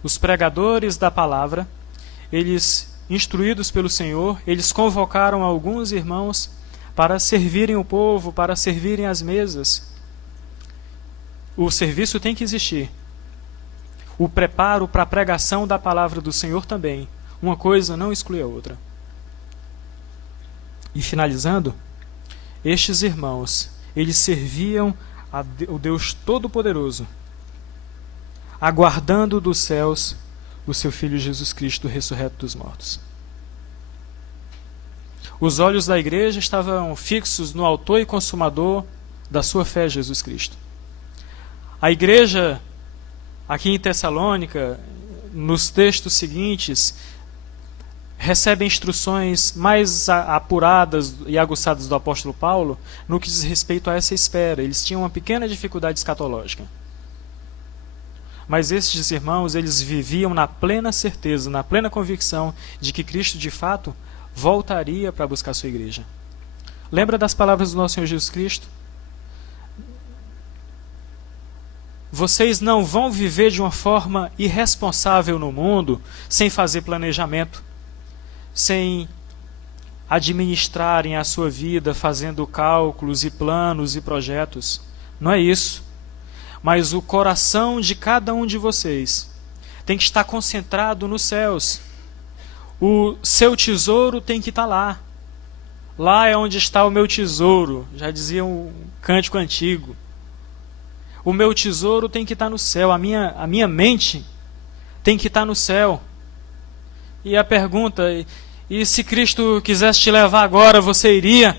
Os pregadores da palavra, eles, instruídos pelo Senhor, eles convocaram alguns irmãos para servirem o povo, para servirem as mesas. O serviço tem que existir. O preparo para a pregação da palavra do Senhor também. Uma coisa não exclui a outra. E finalizando, estes irmãos, eles serviam o Deus Todo-Poderoso, aguardando dos céus o seu Filho Jesus Cristo ressurreto dos mortos. Os olhos da igreja estavam fixos no autor e consumador da sua fé em Jesus Cristo. A igreja aqui em Tessalônica, nos textos seguintes, recebe instruções mais apuradas e aguçadas do apóstolo Paulo no que diz respeito a essa espera. Eles tinham uma pequena dificuldade escatológica. Mas estes irmãos, eles viviam na plena certeza, na plena convicção de que Cristo, de fato, voltaria para buscar a sua igreja. Lembra das palavras do nosso Senhor Jesus Cristo? Vocês não vão viver de uma forma irresponsável no mundo, sem fazer planejamento, sem administrarem a sua vida, fazendo cálculos e planos e projetos. Não é isso. Mas o coração de cada um de vocês tem que estar concentrado nos céus. O seu tesouro tem que estar lá. Lá é onde está o meu tesouro, já dizia um cântico antigo. O meu tesouro tem que estar no céu, a minha mente tem que estar no céu. E a pergunta, e se Cristo quisesse te levar agora, você iria?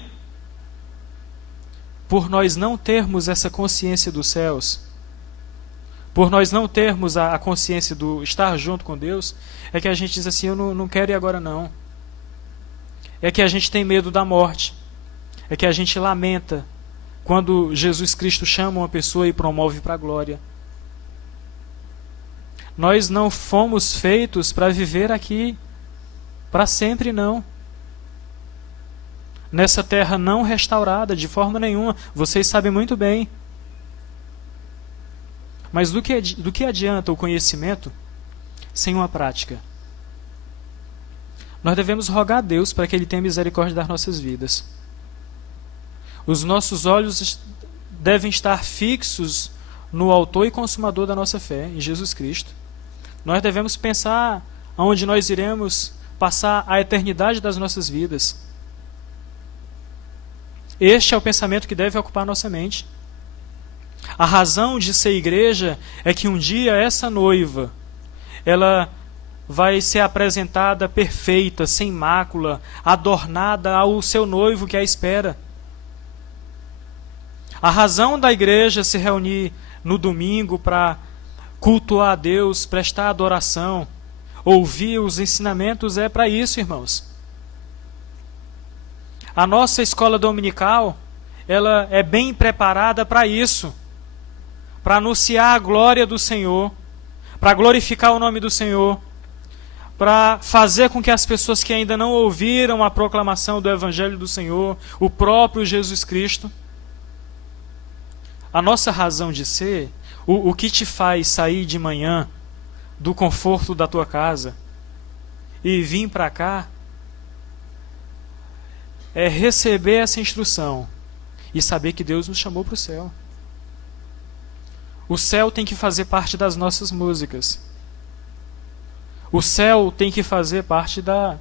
Por nós não termos essa consciência dos céus, por nós não termos a consciência do estar junto com Deus, é que a gente diz assim, eu não quero ir agora não. É que a gente tem medo da morte, é que a gente lamenta quando Jesus Cristo chama uma pessoa e promove para a glória. Nós não fomos feitos para viver aqui para sempre, não. Nessa terra não restaurada, de forma nenhuma. Vocês sabem muito bem. Mas do que adianta o conhecimento sem uma prática? Nós devemos rogar a Deus para que Ele tenha misericórdia das nossas vidas. Os nossos olhos devem estar fixos no autor e consumador da nossa fé, em Jesus Cristo. Nós devemos pensar aonde nós iremos passar a eternidade das nossas vidas. Este é o pensamento que deve ocupar nossa mente. A razão de ser igreja é que um dia essa noiva, ela vai ser apresentada perfeita, sem mácula, adornada ao seu noivo que a espera. A razão da igreja se reunir no domingo para cultuar a Deus, prestar adoração, ouvir os ensinamentos é para isso, irmãos. A nossa escola dominical, ela é bem preparada para isso, para anunciar a glória do Senhor, para glorificar o nome do Senhor, para fazer com que as pessoas que ainda não ouviram a proclamação do Evangelho do Senhor, o próprio Jesus Cristo. A nossa razão de ser, o que te faz sair de manhã do conforto da tua casa e vir para cá, é receber essa instrução e saber que Deus nos chamou para o céu. O céu tem que fazer parte das nossas músicas. O céu tem que fazer parte da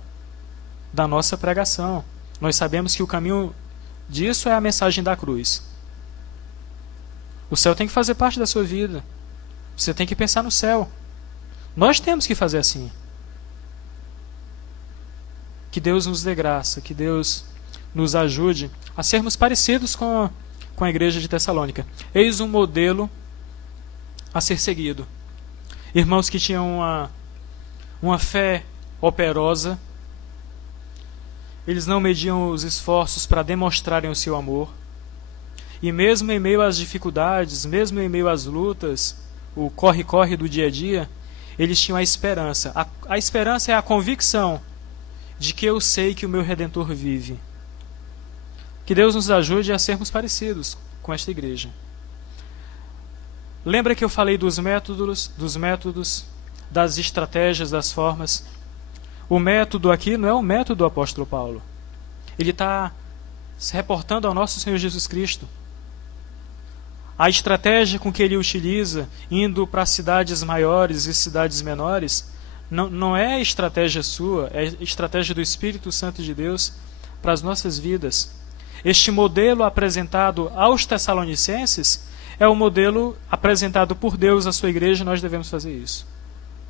nossa pregação. Nós sabemos que o caminho disso é a mensagem da cruz. O céu tem que fazer parte da sua vida. Você tem que pensar no céu. Nós temos que fazer assim. Que Deus nos dê graça, que Deus nos ajude a sermos parecidos com a igreja de Tessalônica. Eis um modelo a ser seguido. Irmãos que tinham uma fé operosa, eles não mediam os esforços para demonstrarem o seu amor, e mesmo em meio às dificuldades, mesmo em meio às lutas, o corre-corre do dia a dia, eles tinham a esperança. A esperança é a convicção de que eu sei que o meu Redentor vive. Que Deus nos ajude a sermos parecidos com esta igreja. Lembra que eu falei dos métodos, das estratégias, das formas? O método aqui não é o método do apóstolo Paulo. Ele está se reportando ao nosso Senhor Jesus Cristo. A estratégia com que ele utiliza, indo para cidades maiores e cidades menores, não é estratégia sua, é estratégia do Espírito Santo de Deus para as nossas vidas. Este modelo apresentado aos Tessalonicenses é o modelo apresentado por Deus à sua igreja, e nós devemos fazer isso.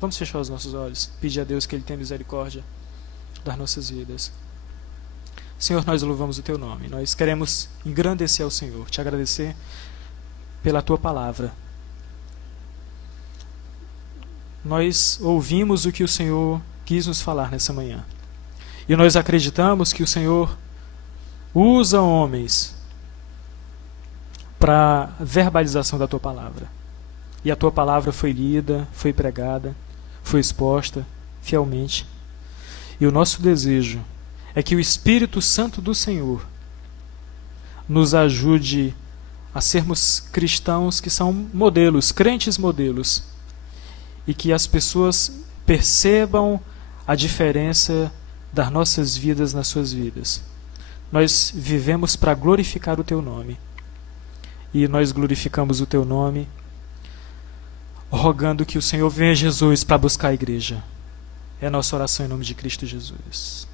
Vamos fechar os nossos olhos, pedir a Deus que Ele tenha misericórdia das nossas vidas. Senhor, nós louvamos o teu nome. Nós queremos engrandecer ao Senhor, te agradecer pela tua palavra. Nós ouvimos o que o Senhor quis nos falar nessa manhã. E nós acreditamos que o Senhor usa homens para a verbalização da tua palavra. E a tua palavra foi lida, foi pregada, foi exposta fielmente. E o nosso desejo é que o Espírito Santo do Senhor nos ajude a sermos cristãos que são modelos, crentes modelos, e que as pessoas percebam a diferença das nossas vidas nas suas vidas. Nós vivemos para glorificar o teu nome, e nós glorificamos o teu nome rogando que o Senhor venha, Jesus, para buscar a igreja. É a nossa oração em nome de Cristo Jesus.